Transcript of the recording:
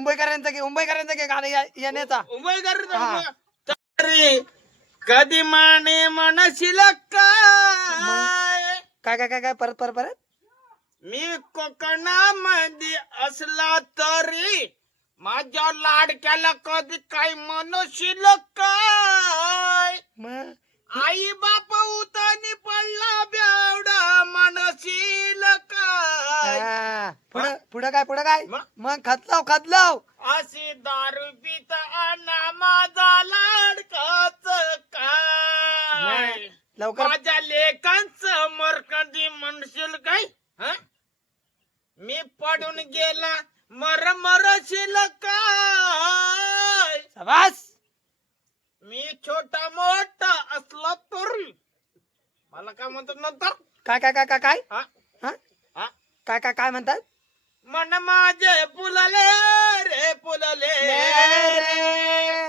मुंबईकरांचं घे गाणं येण्याचा. मुंबईकर हा. तरी कधी माने म्हणशील काय काय काय काय काय परत परत परत. मी कोकणामध्ये असला तरी माझ्या लाडक्याला कधी काय म्हणशील काय मग आई बाप उतानी पडला बेवडा म्हणशील काय पुढं पुढं काय मग? मग खतलाव अशी दारू पिता ना माझा लाडकाच काय लवकर. माझ्या लेकांचं मर कधी म्हणशील काय हं? मी पडून गेला मरशील काय शाबास. मी छोटा मोठा असला तरी मला काय म्हणतात नंतर काय काय हा? हा? हा? काय म्हणतात. मन माझे फुलले